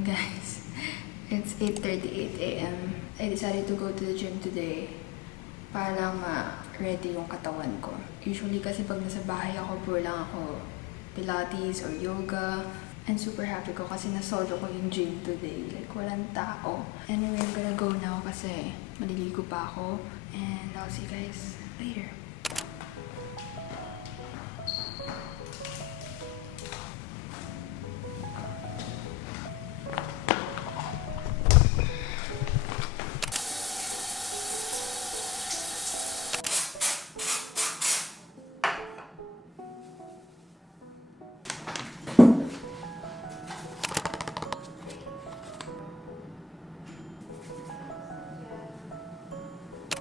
morning, guys. It's 8:38 a.m. I decided to go to the gym today para lang ma-ready yung katawan ko. Usually kasi pag nasa bahay ako, puro lang ako pilates or yoga. And super happy ko kasi nasolo ko yung gym today. Like, walang tao. Anyway, I'm gonna go now kasi maliligo pa ako. And I'll see you guys later.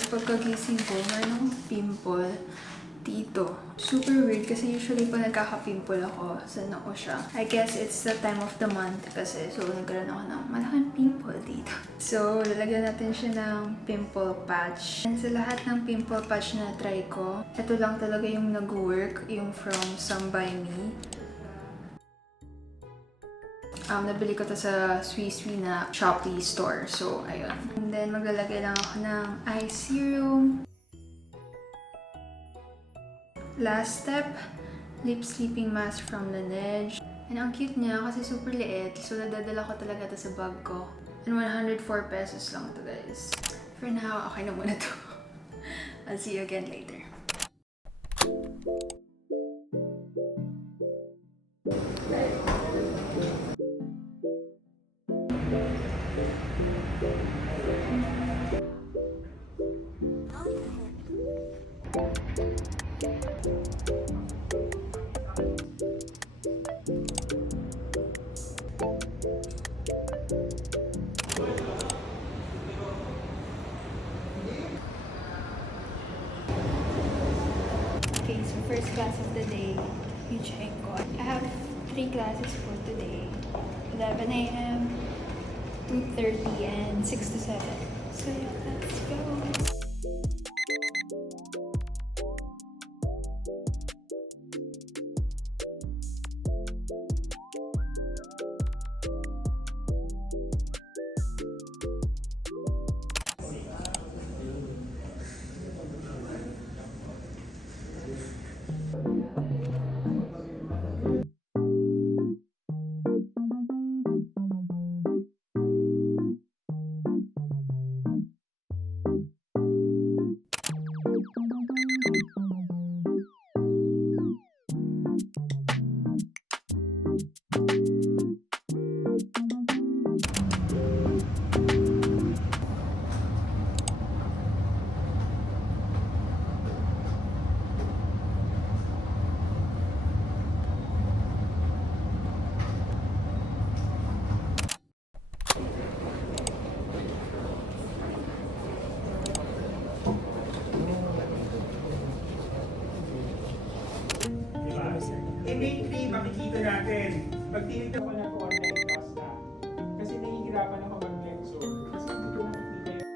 Pagkagising ko, mayroong pimple dito. Super weird kasi usually pag nagkaka-pimple ako, saan ako siya? I guess it's the time of the month kasi so nagkaroon ako ng malaking pimple dito. So, lalagyan natin siya ng pimple patch. And sa lahat ng pimple patch na try ko, ito lang talaga yung nag-work, yung from Some By Me. Nabili ko to sa Sui na Shopee store. So, ayun. And then, maglalagay lang ako ng eye serum. Last step, lip sleeping mask from Laneige. And ang cute niya kasi super liit. So, nadadala ko talaga to sa bag ko. And 104 pesos lang to, guys. For now, okay na muna to. I'll see you again later. Okay, so first class of the day, you check ko. I have 3 classes for today. 11 a.m., 2:30, and 6 to 7. So yeah, let's go. May 3, makikita natin. Pag tinignan ko na online class na. Kasi nahihirapan ako mag-flexor. Kasi hindi ko nakikita yun.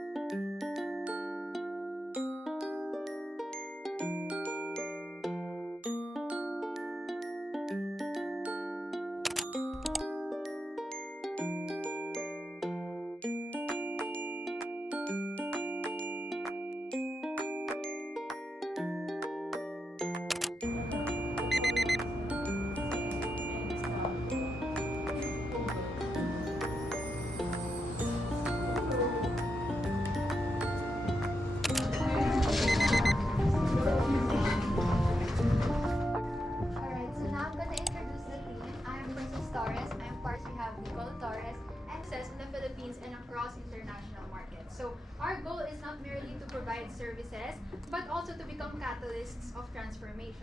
Torres. I'm part, we have Nicole Torres, and says in the Philippines and across international markets. So our goal is not merely to provide services, but also to become catalysts of transformation.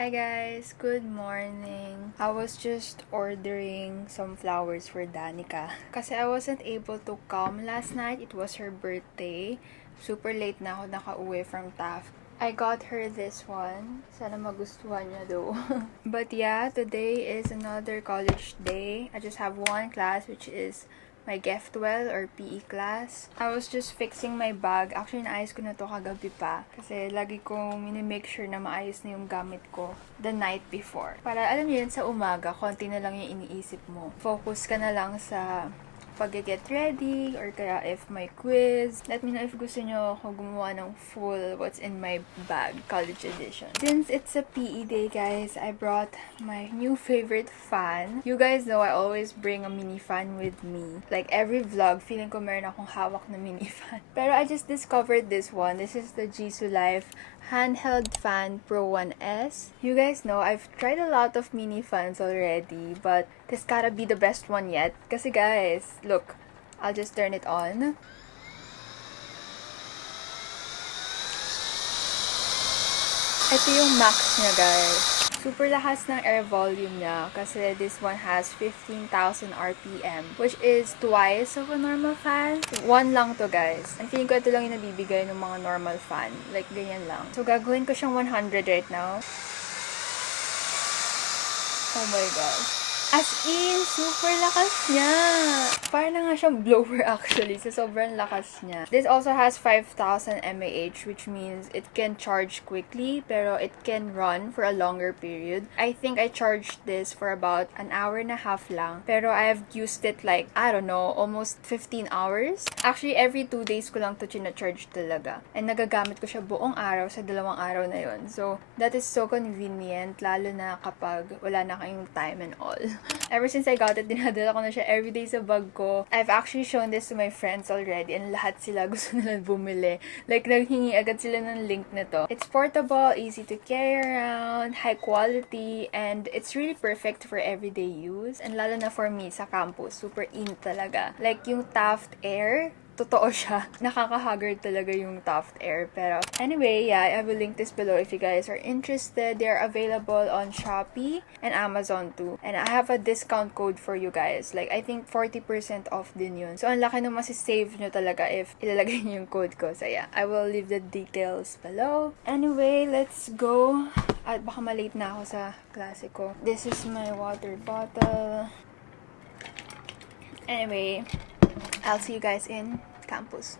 Hi guys, good morning. I was just ordering some flowers for Danica kasi I wasn't able to come last night. It was her birthday. Super late na ako nakauwi from Taft I got her this one. Sana magustuhan niya though. But yeah, today is another college day. I just have one class, which is my GEF12 or PE class. I was just fixing my bag. Actually, naayos ko na to kagabi pa. Kasi lagi kong minimake sure na maayos na yung gamit ko the night before. Para alam niyo yun, sa umaga, konti na lang yung iniisip mo. Focus ka na lang sa pag-get ready, or kaya if may quiz. Let me know if gusto nyo ako gumawa ng full what's in my bag college edition. Since it's a PE day, guys, I brought my new favorite fan. You guys know I always bring a mini fan with me. Like every vlog, feeling ko meron akong hawak na mini fan. Pero I just discovered this one. This is the Jisoo Life Handheld Fan Pro 1S. You guys know, I've tried a lot of mini fans already, but this gotta be the best one yet. Kasi guys, look, I'll just turn it on. Ito yung max niya, guys. Super lakas ng air volume niya kasi this one has 15,000 RPM, which is twice of a normal fan. One lang to, guys. And feeling ko ito lang yung nabibigay ng mga normal fan. Like, ganyan lang. So, gagawin ko siyang 100 right now. Oh my gosh. As in, super lakas niya. Parang na nga siyang blower actually. So, sobrang lakas niya. This also has 5,000 mAh, which means it can charge quickly, pero it can run for a longer period. I think I charged this for about an hour and a half lang. Pero I've used it like, I don't know, almost 15 hours. Actually, every 2 days ko lang to charge talaga. And nagagamit ko siya buong araw sa 2 araw na yon. So, that is so convenient, lalo na kapag wala na kayong time and all. Ever since I got it, dinadala ko na siya everyday sa bag ko. I've actually shown this to my friends already and lahat sila gusto nila bumili. Like, naghingi agad sila ng link nito. It's portable, easy to carry around, high quality, and it's really perfect for everyday use. And lalo na for me sa campus, super in talaga. Like, yung Taft Air, totoo siya. Nakaka-haggard talaga yung Taft Air. Pero anyway, yeah, I will link this below if you guys are interested. They are available on Shopee and Amazon too. And I have a discount code for you guys. Like, I think 40% off din yun. So, ang laki nung masisave nyo talaga if ilalagay nyo yung code ko. So, yeah, I will leave the details below. Anyway, let's go. At baka malate na ako sa klase ko. This is my water bottle. Anyway, I'll see you guys in campus.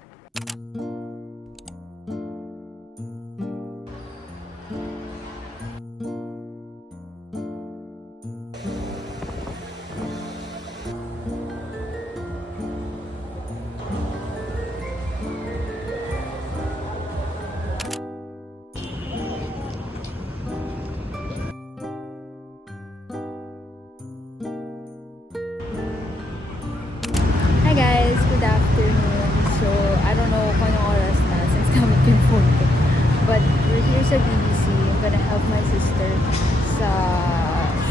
Hi guys, good afternoon. So, I don't know kung anong oras na since gamit ko yung phone ko. But we're here sa BBC. I'm gonna help my sister sa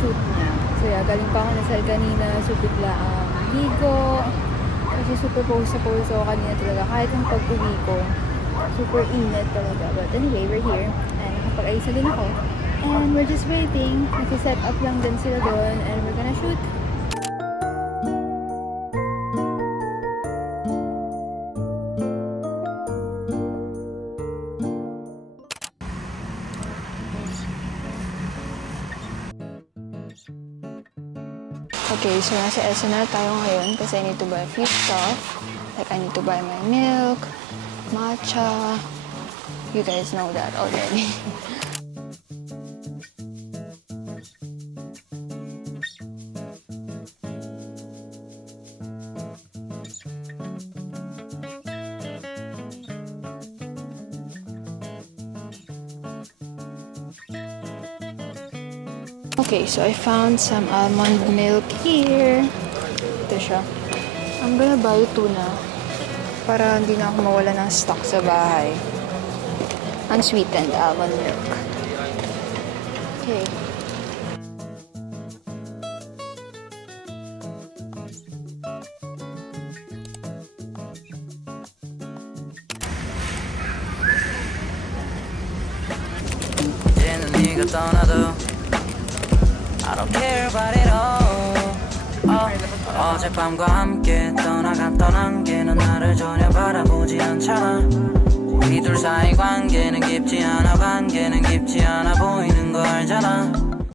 shoot niya. So yeah, galing pa ako nasal kanina. So bigla ligo. Kasi super pose ako kanina talaga. Kahit yung pag-uwi ko, super init talaga. But anyway, we're here. And nakapag-ayos na din ako. And we're just waiting. Nag-set up lang din sila doon. And we're gonna shoot. Okay, so nasa SNR tayo ngayon kasi I need to buy a few stuff. Like, I need to buy my milk, matcha. You guys know that already. Okay, so I found some almond milk here. Ito siya. I'm gonna buy tuna para hindi na ako mawala ng stock sa bahay. Unsweetened almond milk. Okay. I don't care about it all. 어젯밤과 함께 떠나간 게 넌 나를 전혀 바라보지 않잖아. 우리 둘 사이 관계는 깊지 않아 보이는 거 알잖아